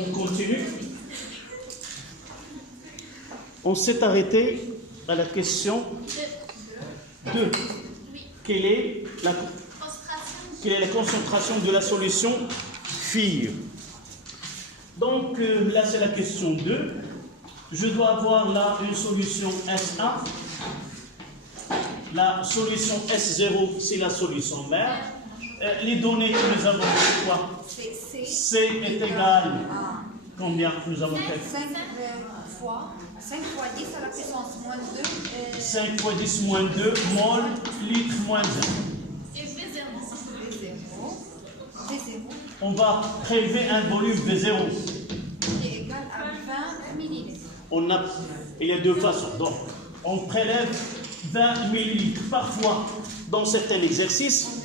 On continue. On s'est arrêté à la question 2. Quelle est la concentration de la solution phi? Donc là c'est la question 2. Je dois avoir là une solution S1. La solution S0 c'est la solution mère. Les données que nous avons, c'est quoi? C est égal à combien nous avons fait? 5 fois 10 à la puissance moins 2. 5 fois 10 moins 2, mol, litre moins 1. Et V0. On va prélever un volume V0. Qui est égal à 20 millilitres. Il y a deux façons. Donc, on prélève 20 millilitres. Parfois, dans certains exercices,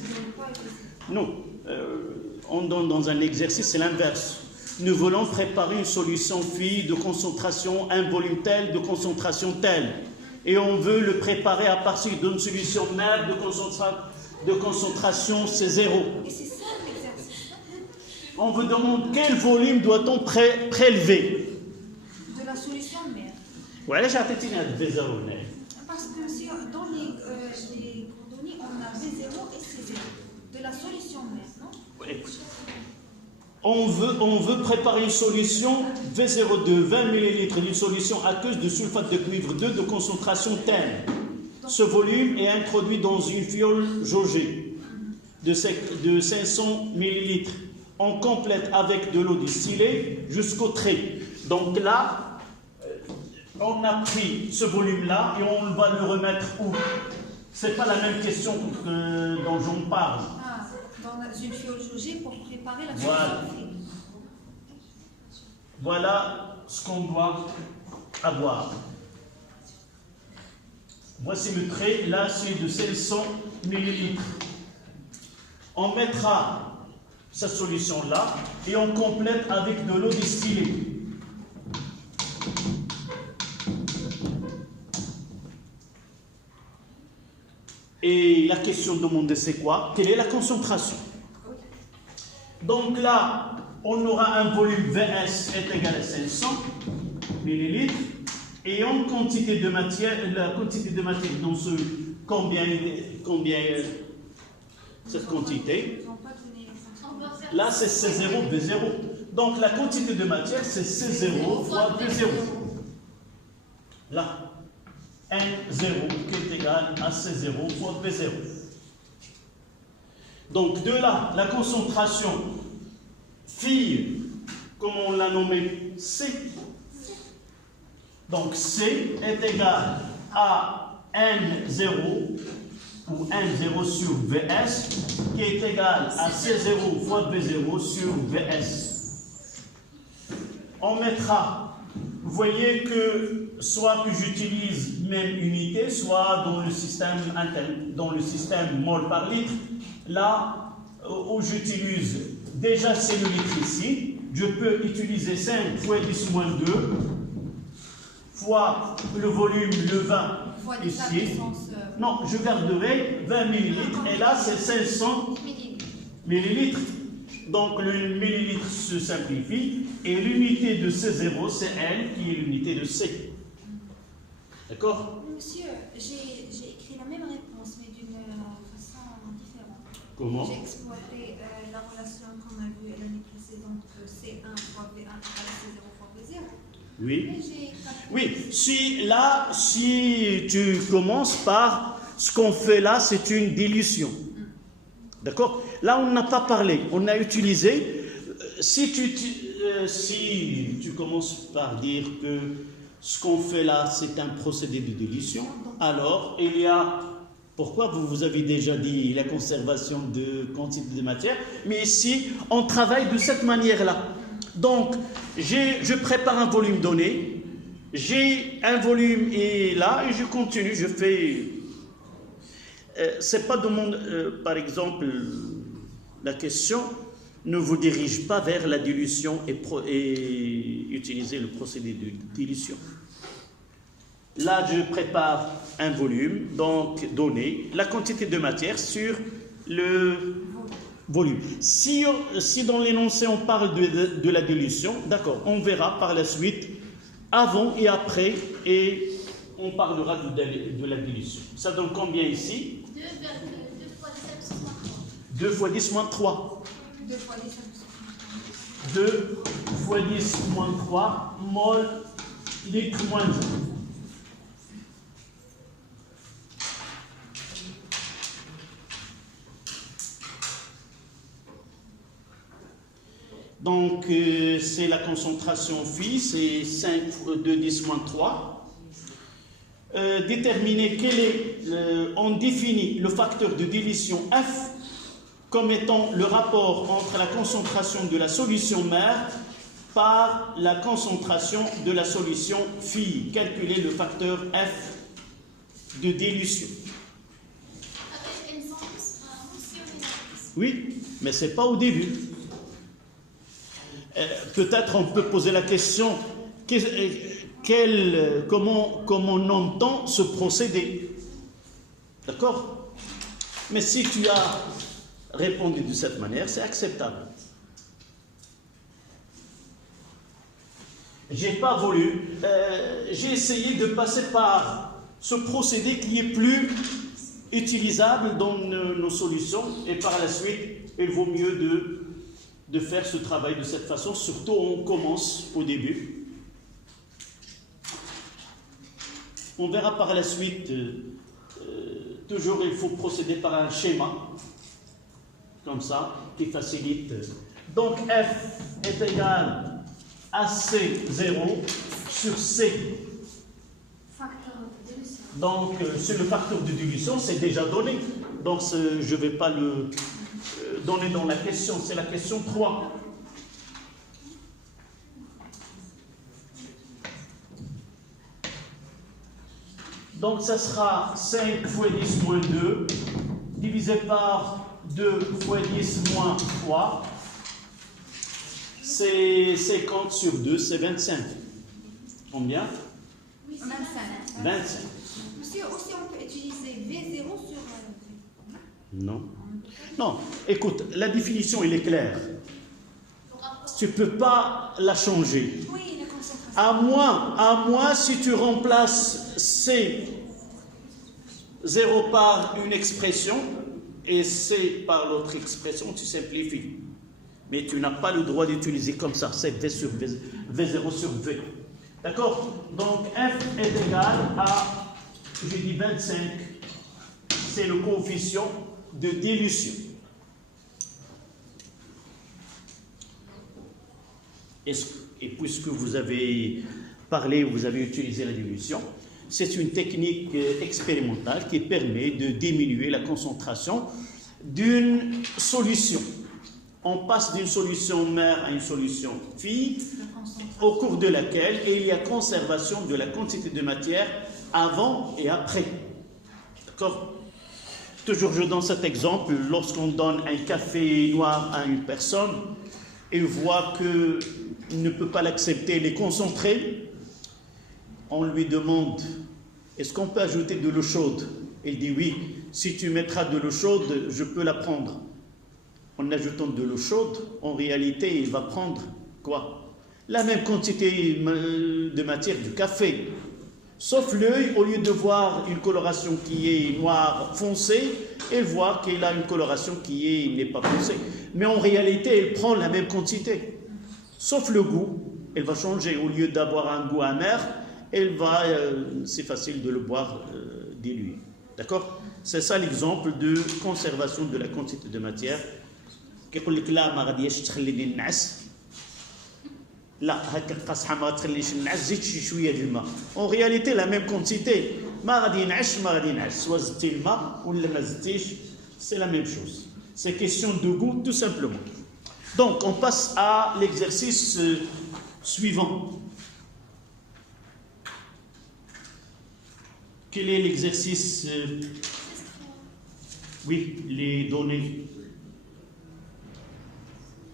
on donne dans un exercice, c'est l'inverse. Nous voulons préparer une solution phi de concentration, un volume tel, de concentration telle. Et on veut le préparer à partir d'une solution mère de concentration C0. Et c'est ça l'exercice. On vous demande quel volume doit-on prélever? De la solution mère. Voilà, j'ai attaqué V0. Parce que si dans les coordonnées, on a V0 et C0. De la solution mère, non? Oui. On veut préparer une solution V0 de 20 ml d'une solution aqueuse de sulfate de cuivre 2 de concentration telle. Ce volume est introduit dans une fiole jaugée de 500 ml. On complète avec de l'eau distillée jusqu'au trait. Donc là, on a pris ce volume-là et on va le remettre où? Ce n'est pas la même question dont j'en parle. Dans une fiole jaugée pour préparer la Voilà. solution. Voilà ce qu'on doit avoir. Voici le trait, là c'est de 500 ml. On mettra cette solution là et on complète avec de l'eau distillée. Et la question demandée c'est quoi? Quelle est la concentration? Donc là, on aura un volume VS est égal à 500 ml et en quantité de matière, la quantité de matière dans ce combien cette quantité? Là c'est C0, V0. Donc la quantité de matière c'est C0 fois V0. Là. N0 qui est égal à C0 fois V0. Donc de là, la concentration phi, comme on l'a nommé C. Donc C est égal à N0 ou N0 sur Vs qui est égal à C0 fois V0 sur Vs. On mettra, vous voyez que soit que j'utilise même unité, soit dans le système interne, dans le système mol par litre, là où j'utilise déjà c'est le litre ici, je peux utiliser 5 fois 10 moins 2 fois le volume, le 20 ici. Non, je garderai 20 millilitres et là c'est 500 millilitres. Donc le millilitre se simplifie et l'unité de C0 c'est elle qui est l'unité de C. D'accord? Monsieur, j'ai écrit la même réponse mais d'une façon différente. Comment? J'ai exploité la relation qu'on a vue l'année précédente que C1 fois V1 égale C0 fois V0. Oui. Oui, si tu commences par ce qu'on fait là, c'est une dilution. D'accord? Là, on n'a pas parlé, on a utilisé. Si tu commences par dire que ce qu'on fait là, c'est un procédé de dilution, alors il y a. Pourquoi vous avez déjà dit la conservation de quantité de matière, mais ici, on travaille de cette manière-là. Donc, je prépare un volume donné, j'ai un volume et là, et je continue, je fais. C'est pas de mon. Par exemple, la question ne vous dirige pas vers la dilution et utiliser le procédé de dilution. Là, je prépare un volume, donc donné, la quantité de matière sur le volume. Si dans l'énoncé on parle de la dilution, d'accord, on verra par la suite, avant et après, et on parlera de la dilution. Ça donne combien ici? 2 fois 10 moins 3. 2 fois 10 2 fois 10 moins 3, mol, litre moins 1. Donc, c'est la concentration phi, c'est 5 2 10 moins 3. Déterminer on définit le facteur de dilution F comme étant le rapport entre la concentration de la solution mère par la concentration de la solution phi. Calculer le facteur F de dilution. Oui, mais ce n'est pas au début. Peut-être on peut poser la question, comment nomme-t-on ce procédé? D'accord? Mais si tu as répondu de cette manière, c'est acceptable. J'ai pas voulu, j'ai essayé de passer par ce procédé qui est plus utilisable dans nos solutions, et par la suite, il vaut mieux de faire ce travail de cette façon, surtout on commence au début. On verra par la suite, toujours il faut procéder par un schéma, comme ça, qui facilite. Donc F est égal à C0 sur C. Donc c'est le facteur de dilution, c'est déjà donné. Donc je ne vais pas le donner dans la question, c'est la question 3. Donc ça sera 5 fois 10 moins 2 divisé par 2 fois 10 moins 3. C'est 50 sur 2, c'est 25. Combien? 25. 25. Monsieur, aussi on peut utiliser V0 sur... Non. Non, écoute, la définition, elle est claire. Tu ne peux pas la changer. Oui, la concentration. À moins si tu remplaces C0 par une expression et C par l'autre expression, tu simplifies. Mais tu n'as pas le droit d'utiliser comme ça, c'est V sur V0 sur V. D'accord? Donc F est égal à, j'ai dit 25, c'est le coefficient de dilution. Et puisque vous avez parlé, vous avez utilisé la dilution, c'est une technique expérimentale qui permet de diminuer la concentration d'une solution. On passe d'une solution mère à une solution phi, au cours de laquelle il y a conservation de la quantité de matière avant et après. D'accord? Toujours je donne cet exemple, lorsqu'on donne un café noir à une personne, il voit qu'il ne peut pas l'accepter, il est concentré, on lui demande, est-ce qu'on peut ajouter de l'eau chaude? Il dit oui, si tu mettras de l'eau chaude, je peux la prendre. En ajoutant de l'eau chaude, en réalité, il va prendre quoi? La même quantité de matière du café. Sauf l'œil, au lieu de voir une coloration qui est noire foncée, il voit qu'il a une coloration qui n'est pas foncée. Mais en réalité, il prend la même quantité. Sauf le goût, elle va changer. Au lieu d'avoir un goût amer, c'est facile de le boire dilué. D'accord? C'est ça l'exemple de conservation de la quantité de matière. كيقول لك لا ما غاديش تخليني ننعس لا هكا القصحه ما غتخلينيش ننعس زيد شويه ديال الماء اون رياليتي لا ميم كونتيتي ما غادي ينعش ما غادي ينعس سواء زدتي الماء ولا ما زدتيش سي لا ميم شوز سي كيسيون دو غو tout simplement. Donc on passe à l'exercice suivant. Quel est l'exercice? Oui, les données.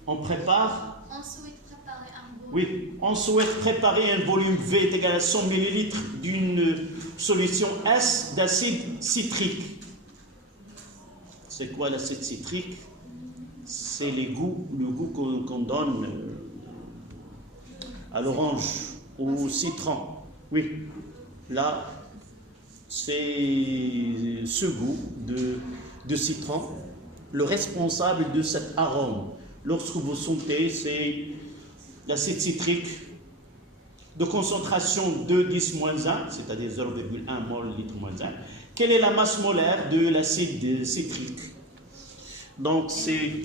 On prépare. On souhaite préparer un volume. Oui, on souhaite préparer un volume V est égal à 100 ml d'une solution S d'acide citrique. C'est quoi l'acide citrique? c'est le goût qu'on donne à l'orange, au citron. Oui, là, c'est ce goût de citron, le responsable de cet arôme. Lorsque vous sentez, c'est l'acide citrique de concentration de 10-1, c'est-à-dire 0,1 mol litre moins 1. Quelle est la masse molaire de l'acide citrique? Donc, c'est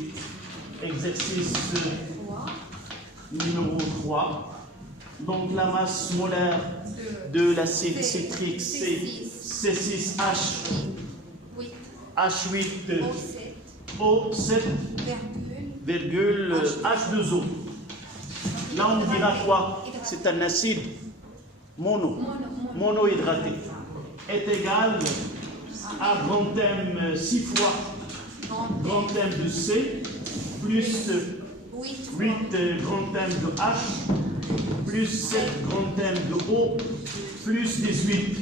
exercice numéro 3. Donc, la masse molaire de l'acide citrique, c'est C6H8O7, H2O. Là, on dira quoi? C'est un acide monohydraté. Est égal à grand M 6 fois grand M de C plus 8 grand M de H plus 7 grand M de O plus 18.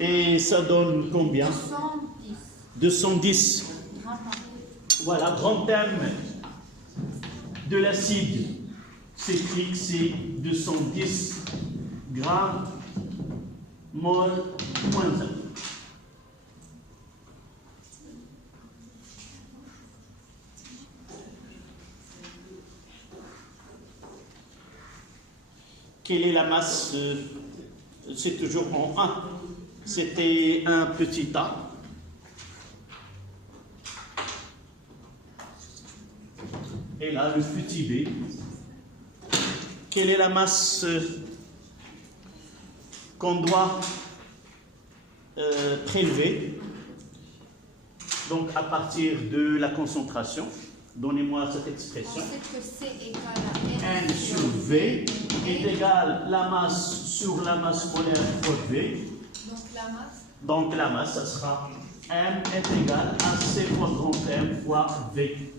Et ça donne combien? 210. Voilà, grand M de l'acide citrique, c'est 210 grammes mol moins 1. Quelle est la masse? C'est toujours en 1. C'était un petit A. Et là, le petit B. Quelle est la masse qu'on doit prélever? Donc, à partir de la concentration, donnez-moi cette expression. On sait que C égale à N sur V est égal à la masse sur la masse molaire fois V. Donc, la masse, ça sera M est égal à C fois grand M fois V.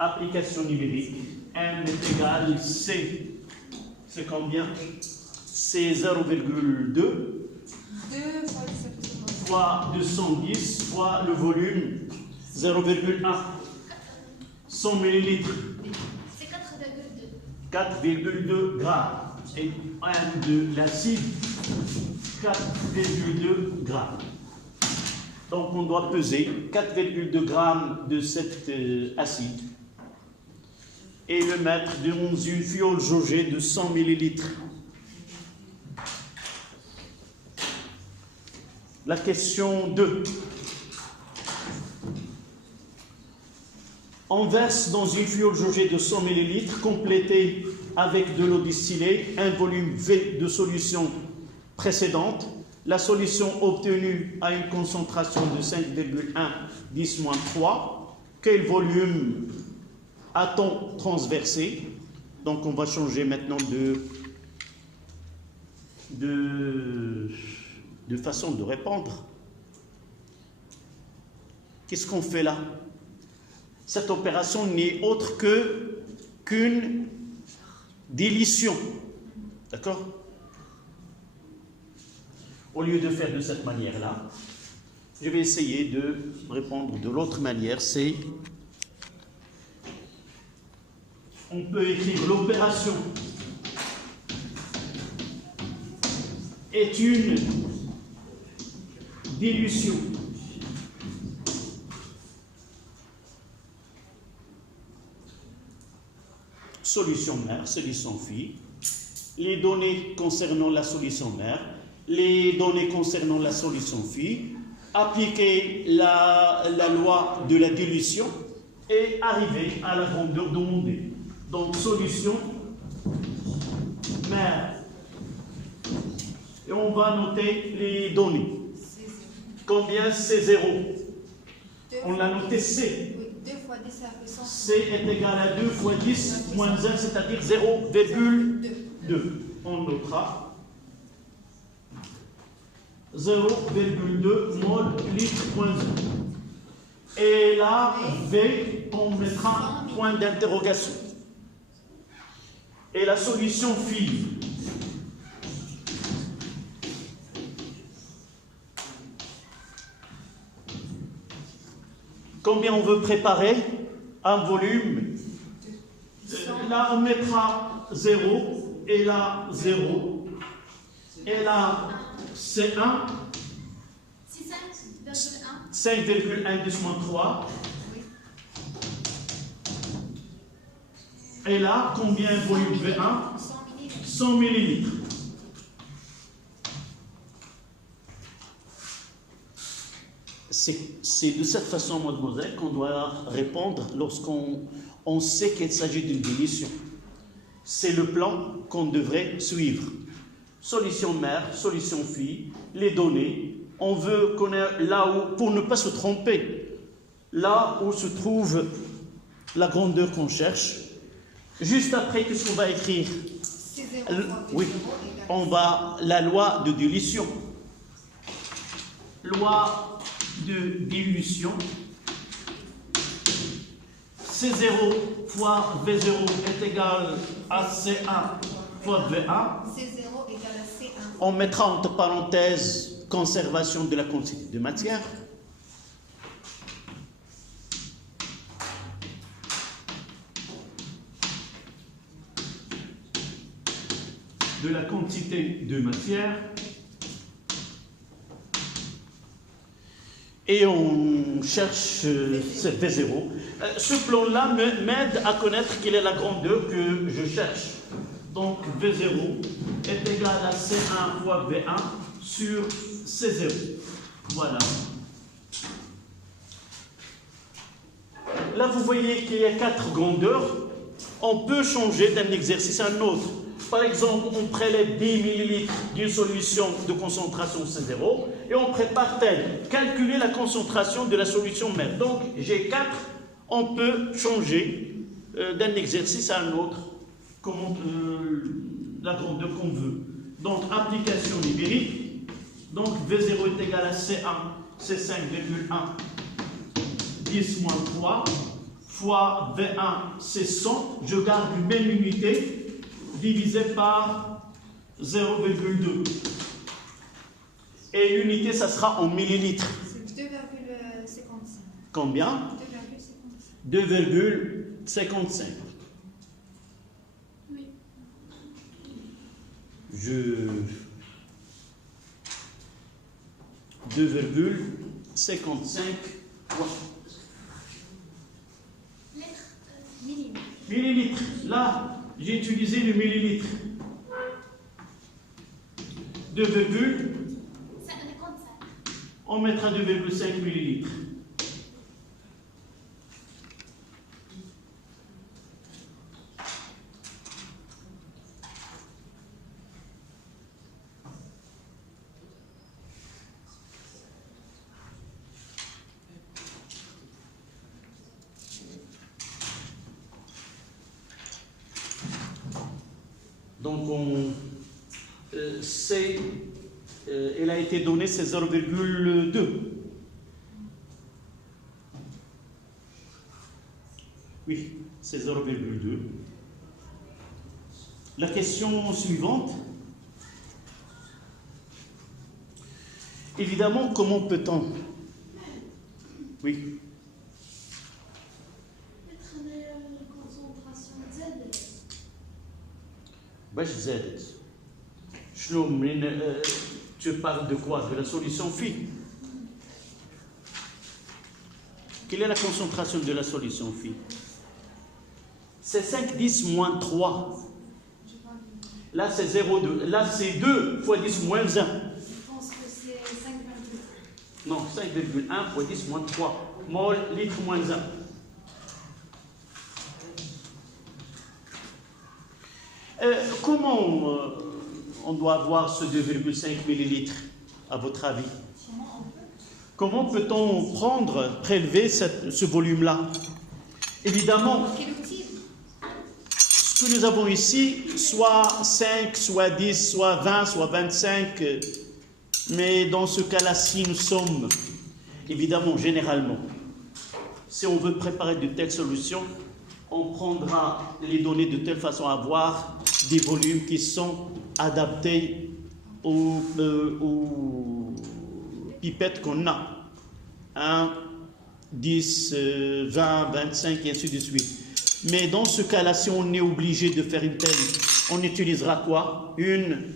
Application numérique, M est égal à C, c'est combien? C'est 0,2 fois 210 fois le volume 0,1. 100 millilitres. C'est 4,2. 4,2 grammes. Et M de l'acide, 4,2 grammes. Donc on doit peser 4,2 grammes de cet acide et le mettre dans une fiole jaugée de 100 millilitres. La question 2. On verse dans une fiole jaugée de 100 millilitres complétée avec de l'eau distillée un volume V de solution précédente. La solution obtenue a une concentration de 5,1 10-3. Quel volume a-t-on transversé? Donc on va changer maintenant de façon de répondre. Qu'est-ce qu'on fait là? Cette opération n'est autre qu'une dilution. D'accord? Au lieu de faire de cette manière-là, je vais essayer de répondre de l'autre manière. C'est, on peut écrire l'opération est une dilution. Solution mère, solution fille. Les données concernant la solution mère, les données concernant la solution fille, appliquer la loi de la dilution et arriver à la grandeur demandée. Donc, solution mère. Et on va noter les données. Combien? C'est 0. On l'a noté C. Oui, 2 fois 10 à la puissance. C est égal à 2 fois 10 moins 1, c'est-à-dire 0,2. On notera 0,2 mol litre moins 1. Et là, V, on mettra point d'interrogation. Et la solution fille. Combien on veut préparer? Un volume. Là, on mettra 0. Et là, 0. Et là, c'est 1. 5,1 10 moins 3. Et là, combien volume V1? 100 millilitres. C'est de cette façon, mademoiselle, qu'on doit répondre lorsqu'on sait qu'il s'agit d'une dilution. C'est le plan qu'on devrait suivre. Solution mère, solution fille, les données. On veut connaître là où, pour ne pas se tromper, là où se trouve la grandeur qu'on cherche. Juste après, qu'est-ce qu'on va écrire? Oui, on va la loi de dilution. Loi de dilution. C0 fois V0 est égal à C1 fois V1. C0 égale à C1. On mettra entre parenthèses conservation de la quantité de matière. De la quantité de matière. Et on cherche ce V0. Ce plan-là m'aide à connaître quelle est la grandeur que je cherche. Donc V0 est égal à C1 fois V1 sur C0. Voilà. Là, vous voyez qu'il y a 4 grandeurs. On peut changer d'un exercice à un autre. Par exemple, on prélève 10 millilitres d'une solution de concentration C0 et on prépare telle. Calculer la concentration de la solution mère. Donc, j'ai 4. On peut changer d'un exercice à un autre la grandeur qu'on veut. Donc, application numérique. Donc, V0 est égal à C1, c'est 5,1, 10 moins 3, fois V1, c'est 100. Je garde une même unité. Divisé par 0,2. Et l'unité, ça sera en millilitres. C'est 2,55. Combien? 2,55. Oui. 2,55 Millimètres. millilitres. Là, j'ai utilisé le millilitre. 2, on mettra 2,5 millilitres. Donc, elle a été donnée, c'est 0,2. Oui, c'est 0,2. La question suivante. Évidemment, comment peut-on? Oui. Z. Tu parles de quoi? De la solution phi. Quelle est la concentration de la solution phi? C'est 5, 10 moins 3. Là, c'est 0,2. Là, c'est 2 fois 10 moins 1. Je pense que c'est 5,2. Non, 5,1 fois 10 moins 3. Mol, litre moins 1. Comment on doit avoir ce 2,5 millilitres, à votre avis? Comment peut-on prélever ce volume-là? Évidemment, ce que nous avons ici, soit 5, soit 10, soit 20, soit 25, mais dans ce cas-là, si nous sommes, évidemment, généralement, si on veut préparer de telles solutions, on prendra les données de telle façon à avoir des volumes qui sont adaptés aux pipettes qu'on a. 1, 10, 20, 25 et ainsi de suite. Mais dans ce cas-là, si on est obligé de faire une telle, on utilisera quoi? Une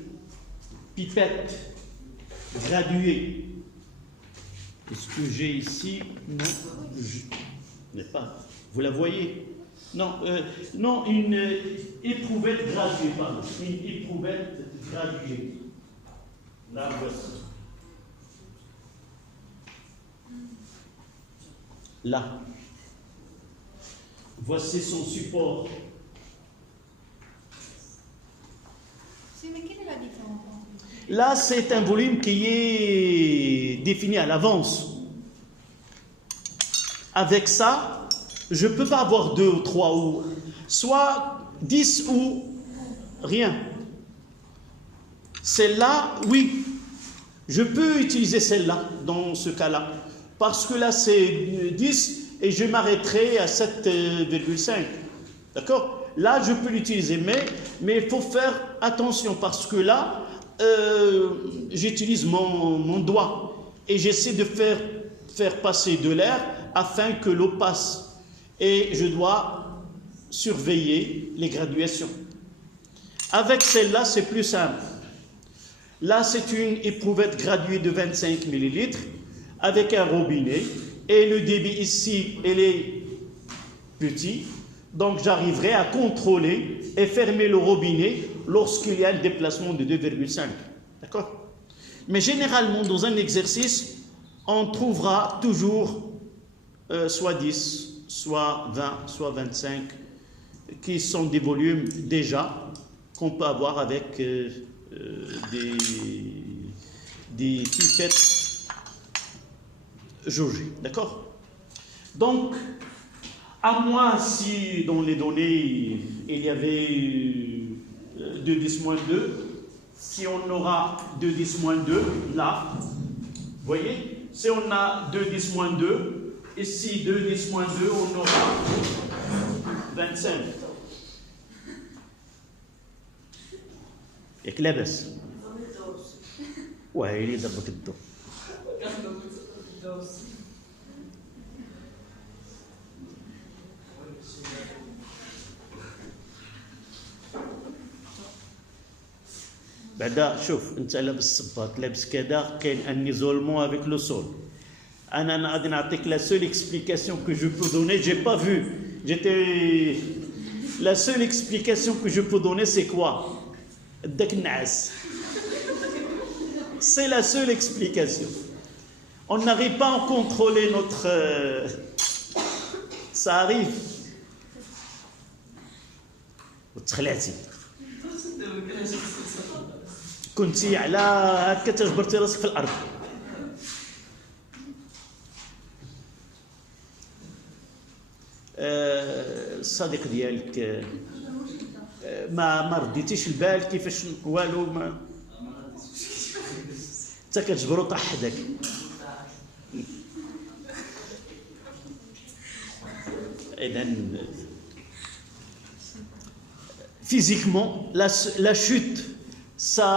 pipette graduée. Est-ce que j'ai ici? Non, je n'ai pas. Vous la voyez? Non, non, une éprouvette graduée, pardon. Une éprouvette graduée. Là, voici. Là. Voici son support. Mais quelle est la différence? Là, c'est un volume qui est défini à l'avance. Avec ça, je ne peux pas avoir 2 ou 3 ou soit 10 ou rien. Celle-là, oui, je peux utiliser celle-là dans ce cas-là. Parce que là, c'est 10 et je m'arrêterai à 7,5. D'accord? Là, je peux l'utiliser, mais il faut faire attention parce que là, j'utilise mon doigt et j'essaie de faire passer de l'air afin que l'eau passe. Et je dois surveiller les graduations. Avec celle-là, c'est plus simple. Là, c'est une éprouvette graduée de 25 ml avec un robinet. Et le débit ici, il est petit. Donc, j'arriverai à contrôler et fermer le robinet lorsqu'il y a un déplacement de 2,5. D'accord? Mais généralement, dans un exercice, on trouvera toujours soit 10, soit 20, soit 25, qui sont des volumes déjà qu'on peut avoir avec des pipettes jaugées. D'accord? Donc, à moins si dans les données il y avait 2-10-2, si on aura 2-10-2 là, vous voyez, si on a 2-10-2, ici 2-10-2, on aura 25. ياك لاباس وهايلي ضربك الضو بعدا شوف انت لابس الصباط لابس كذا كاين ان ايزولمون افيك لو سول انا غادي نعطيك لا سول اكسبليكاسيون كو جو بو دوني جي با فو جيتي لا سول اكسبليكاسيون كو جو بو دوني سي كوا داك النعاس c'est la seule explication. On n'arrive pas à contrôler notre ça arrive وتخلعتي كنتي على هكا تجبرتي راسك في الارض. الصديق ديالك ما رديتيش البال كيفاش والو ما انت كتجبرو طاح حداك. اذا physiquement la chute ça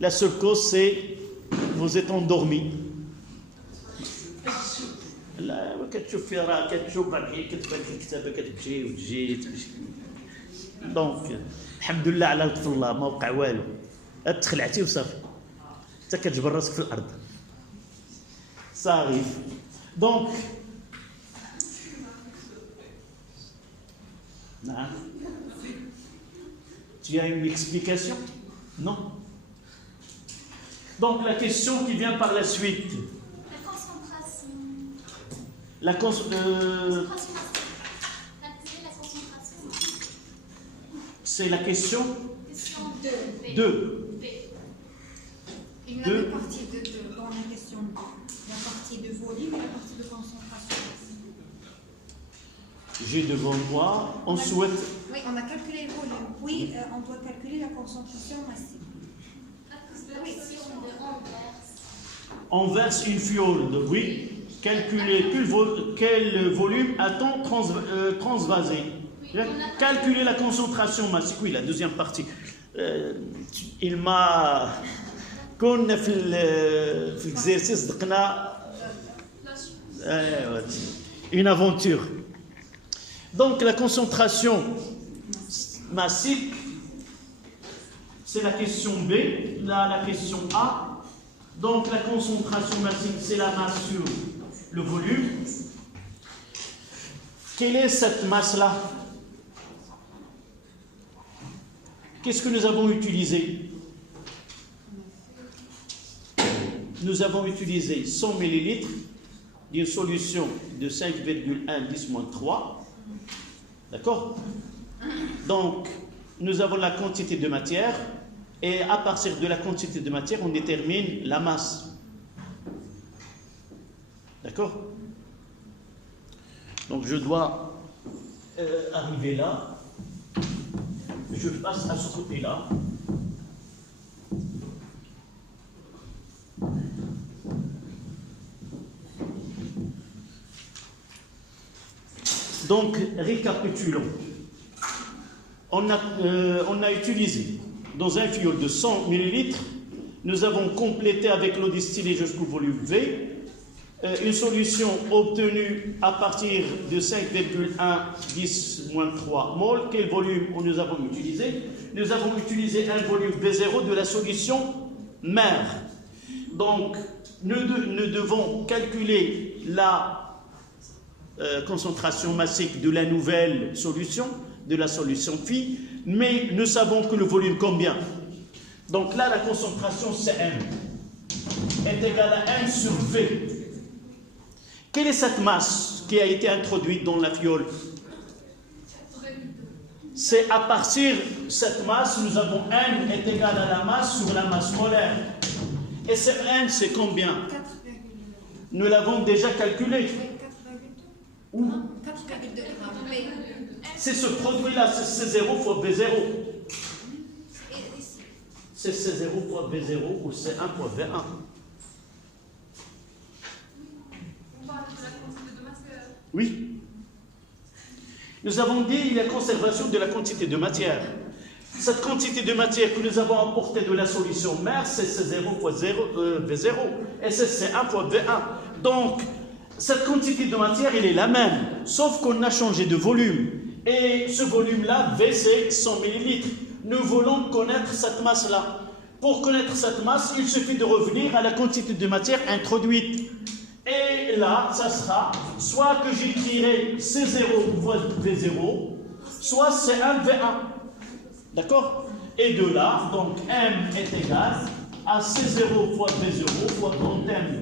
la seule cause c'est vous êtes endormi. لا كتشوف في راه كتشوف بعد كتبان في الكتابه كتمشي وتجي تمشي دونك الحمد لله على لطف الله ما وقع والو تخلعتي وصافي انت كتجبر راسك في الارض صافي دونك نعم tu as une explication non donc la question qui vient par la suite la concentration c'est la question 2. Il y a deux parties dans la question. La partie de volume et la partie de concentration. J'ai devant moi, on souhaite... Oui, on a calculé le volume. Oui, on doit calculer la concentration massive. Oui, si on verse une fiole, oui. Calculer quel volume a-t-on transvasé. Calculer la concentration massive. Oui, la deuxième partie. Il m'a... كنا في الاكزيرسيس دقنا Une aventure. Donc la concentration massique, c'est la question B, là la question A. Donc la concentration massique, c'est la masse sur le volume. Quelle est cette masse-là? Qu'est-ce que nous avons utilisé? Nous avons utilisé 100 ml d'une solution de 5,1 10-3. D'accord? Donc, nous avons la quantité de matière et à partir de la quantité de matière, on détermine la masse. D'accord? Donc, je dois arriver là. Je passe à ce côté-là. Donc, récapitulons. On a utilisé dans un fiole de 100 ml, nous avons complété avec l'eau distillée jusqu'au volume V, une solution obtenue à partir de 5,1 10-3 mol. Quel volume nous avons utilisé? Nous avons utilisé un volume V0 de la solution mère. Donc, nous devons calculer la concentration massique de la nouvelle solution, de la solution phi, mais nous savons que le volume combien? Donc là, la concentration Cm est égale à 1 sur V. Quelle est cette masse qui a été introduite dans la fiole? C'est à partir de cette masse, nous avons N est égal à la masse sur la masse molaire. Et ce N, c'est combien? 4,2. Nous l'avons déjà calculé. 4,2. Où? 4,2 grammes. C'est ce produit-là, c'est C0 fois B0. C'est C0 fois B0 ou C1 fois V1. On parle de la quantité de matière. Oui. Nous avons dit la conservation de la quantité de matière. Cette quantité de matière que nous avons apportée de la solution mère, c'est C0 fois V0 et c'est C1 fois V1. Donc, cette quantité de matière, elle est la même, sauf qu'on a changé de volume. Et ce volume-là, V, c'est 100 ml. Nous voulons connaître cette masse-là. Pour connaître cette masse, il suffit de revenir à la quantité de matière introduite. Et là, ça sera soit que j'écrirai C0 fois V0, soit C1 V1. D'accord? Et de là, donc M est égal à C0 fois V0 fois grand M.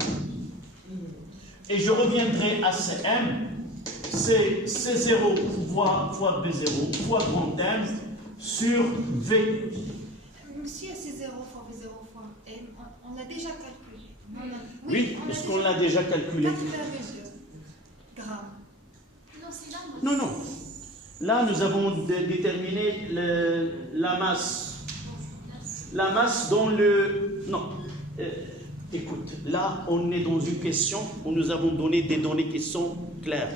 Et je reviendrai à Cm, c'est C0 fois B0 fois grand M sur V. Monsieur, c'est 0 fois V0 fois M, on l'a déjà calculé. Oui, parce qu'on l'a déjà calculé. 4,2 grammes. Non, c'est là. Non, non. Là, nous avons déterminé la masse. La masse dans le... Non. Écoute, là, on est dans une question où nous avons donné des données qui sont claires.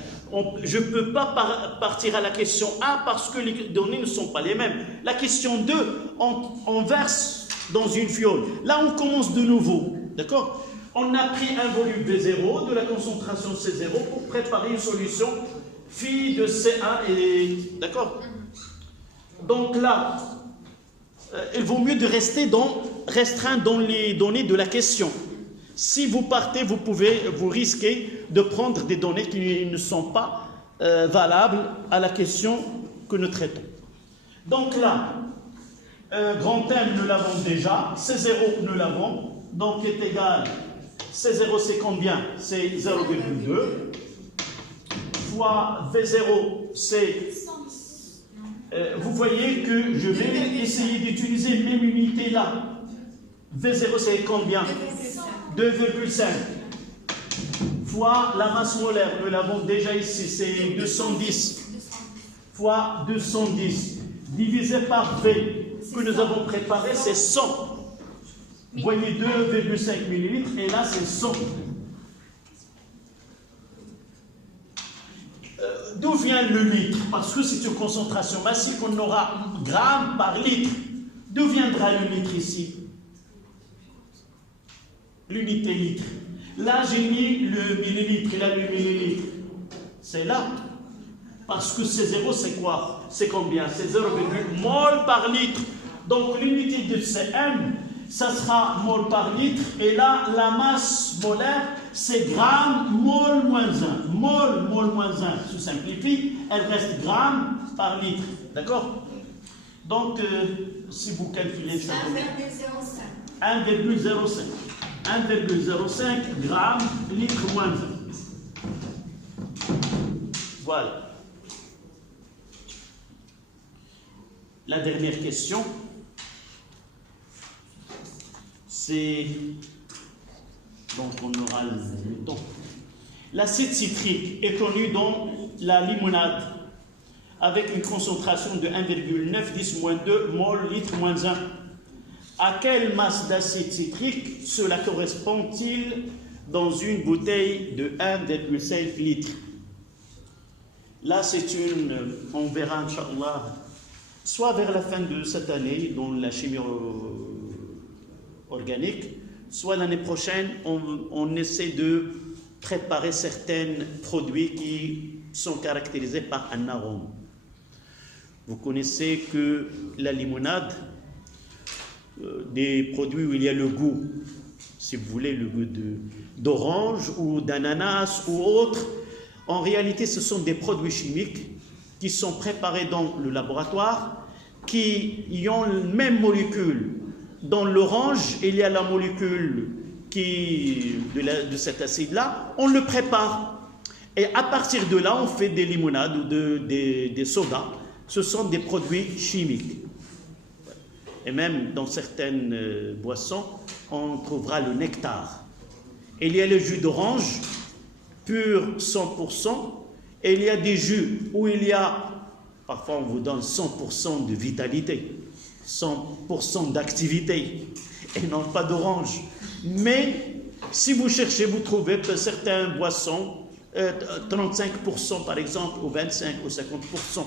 Je ne peux pas partir à la question 1 parce que les données ne sont pas les mêmes. La question 2, on verse dans une fiole. Là, on commence de nouveau. D'accord? On a pris un volume V0 de la concentration C0 pour préparer une solution phi de C1. D'accord? Donc là, il vaut mieux de rester restreint dans les données de la question. Si vous partez, vous risquez de prendre des données qui ne sont pas valables à la question que nous traitons. Donc là, grand M, nous l'avons déjà, C0, nous l'avons, donc est égal, C0 c'est combien? C'est 0,2, fois V0 c'est... vous voyez que je vais essayer d'utiliser les mêmes unités là. V0 c'est combien? 2,5 fois la masse molaire, nous l'avons déjà ici, c'est 210 fois 210 divisé par V que nous avons préparé, c'est 100. Vous voyez 2,5 ml et là c'est 100. D'où vient le litre? Parce que c'est une concentration massive, on aura grammes par litre. D'où viendra le litre ici? L'unité litre. Là, j'ai mis le millilitre. Il a le millilitre. C'est là. Parce que c'est 0, c'est quoi? C'est combien? C'est 0,1 mol par litre. Donc l'unité de CM, ça sera mol par litre. Et là, la masse molaire, c'est gramme mol moins 1. Mol moins 1 se simplifie, elle reste gramme par litre. D'accord? Donc, si vous calculez ça, 1,05. 1,05 grammes litre moins 1. Voilà. La dernière question, c'est, donc on aura le temps. L'acide citrique est connu dans la limonade avec une concentration de 1,910-2 mol litre moins 1. À quelle masse d'acide citrique cela correspond-il dans une bouteille de 1,5 litre? Là, c'est on verra, Inch'Allah, soit vers la fin de cette année, dans la chimie organique, soit l'année prochaine, on essaie de préparer certains produits qui sont caractérisés par un arôme. Vous connaissez que la limonade, des produits où il y a le goût, si vous voulez, le goût d'orange ou d'ananas ou autre, en réalité, ce sont des produits chimiques qui sont préparés dans le laboratoire, qui ont la même molécule. Dans l'orange, il y a la molécule de cet acide-là, on le prépare. Et à partir de là, on fait des limonades ou des sodas. Ce sont des produits chimiques. Et même dans certaines boissons, on trouvera le nectar. Il y a le jus d'orange, pur 100%, et il y a des jus où il y a, parfois on vous donne 100% de vitalité, 100% d'activité, et non pas d'orange. Mais si vous cherchez, vous trouvez que certaines boissons, 35% par exemple, ou 25 ou 50%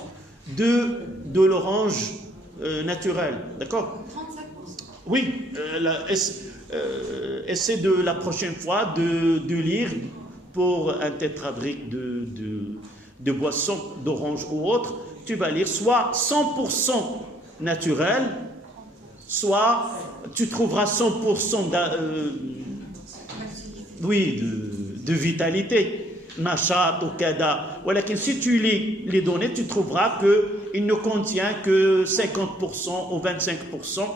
de l'orange naturel, d'accord? 35%. Oui, essaie de la prochaine fois de lire pour un tétrabrique de boissons d'orange ou autre, tu vas lire soit 100% naturel, soit tu trouveras 100% de vitalité. Nachat ou kada. Voilà, si tu lis les données, tu trouveras qu'il ne contient que 50% ou 25%.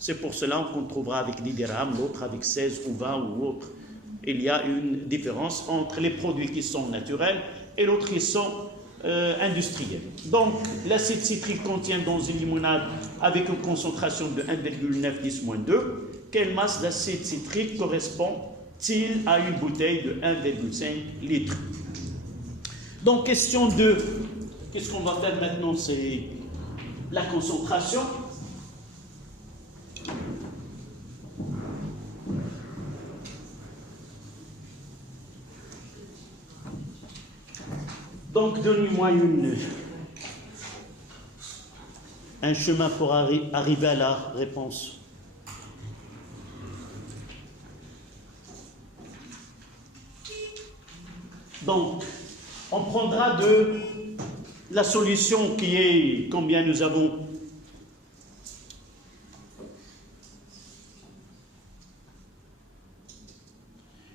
C'est pour cela qu'on trouvera avec 10 grammes, l'autre avec 16 ou 20 ou autre. Il y a une différence entre les produits qui sont naturels et l'autre qui sont industriels. Donc, l'acide citrique contient dans une limonade avec une concentration de 1,910-2. Quelle masse d'acide citrique correspond-il à une bouteille de 1,5 litre? Donc, question 2. Qu'est-ce qu'on va faire maintenant? C'est la concentration. Donc, donnez-moi un chemin pour arriver à la réponse. Donc, on prendra de la solution qui est combien nous avons.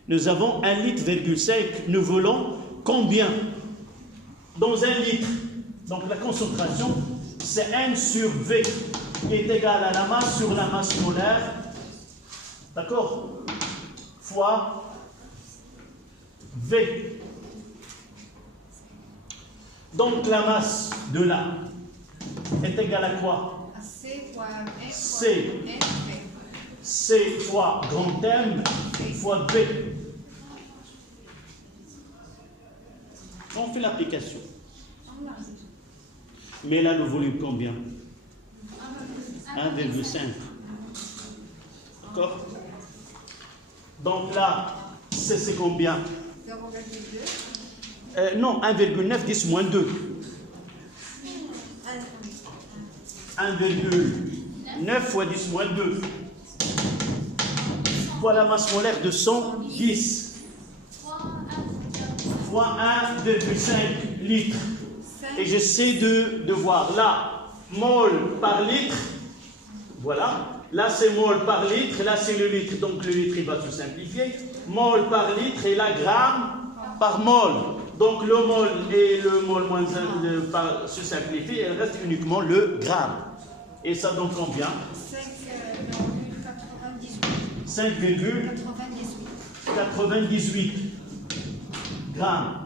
Nous avons 1,5 litre. Nous voulons combien? Dans 1 litre. Donc la concentration, c'est N sur V, qui est égal à la masse sur la masse molaire. D'accord? Fois V. Donc la masse de là est égale à quoi? C fois M C. fois N, V. C fois grand M fois V. On fait l'application. Mais là, le volume combien? 1,5. D'accord? Donc là, c'est combien? 0,2. Non, 1,9 10 moins 2. 1,9 fois 10 moins 2. Fois la masse molaire de 110. 4,5 litres. Et 5, j'essaie de voir là, mol par litre. Voilà. Là, c'est mol par litre. Là, c'est le litre. Donc, le litre, il va se simplifier. Mol par litre et là, gramme par mol. Donc, le mol et le mol moins 1 se simplifient. Et il reste uniquement le gramme. Et ça donne combien? 5,98 5,98 grammes.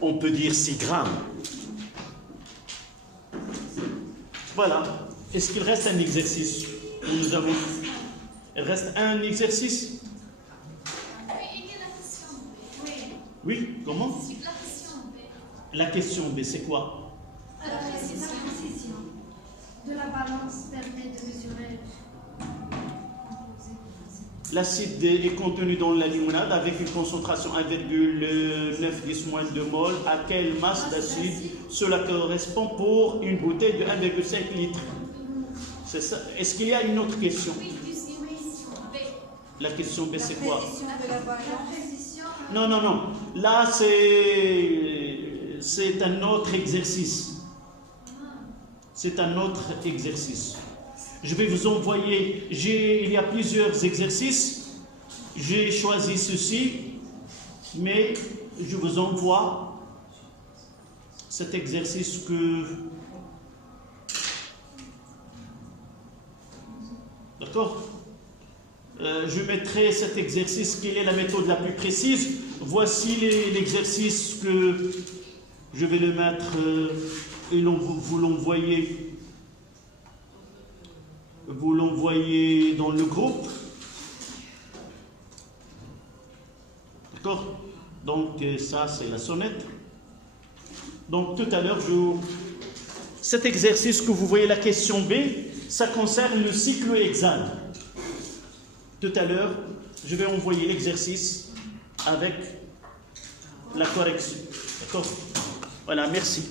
On peut dire 6 grammes. Voilà. Est-ce qu'il reste un exercice? Nous avons... Il reste un exercice? Oui, comment? La question B, c'est quoi? La précision de la balance permet de mesurer. L'acide est contenu dans la limonade avec une concentration 1,9 de mol. À quelle masse d'acide cela correspond pour une bouteille de 1,5 litres? C'est ça. Est-ce qu'il y a une autre question? La question B, c'est quoi? précision de la balance. Non, non, non. Là, c'est un autre exercice. C'est un autre exercice. Je vais vous envoyer, il y a plusieurs exercices. J'ai choisi ceci, mais je vous envoie cet exercice que... D'accord? Je mettrai cet exercice, quelle est la méthode la plus précise. Voici l'exercice que je vais le mettre et vous l'envoyez. Vous l'envoyez dans le groupe. D'accord? Donc ça c'est la sonnette. Donc tout à l'heure, cet exercice que vous voyez, la question B, ça concerne le cycle hexane. Tout à l'heure, je vais envoyer l'exercice avec la correction. D'accord? Voilà, merci.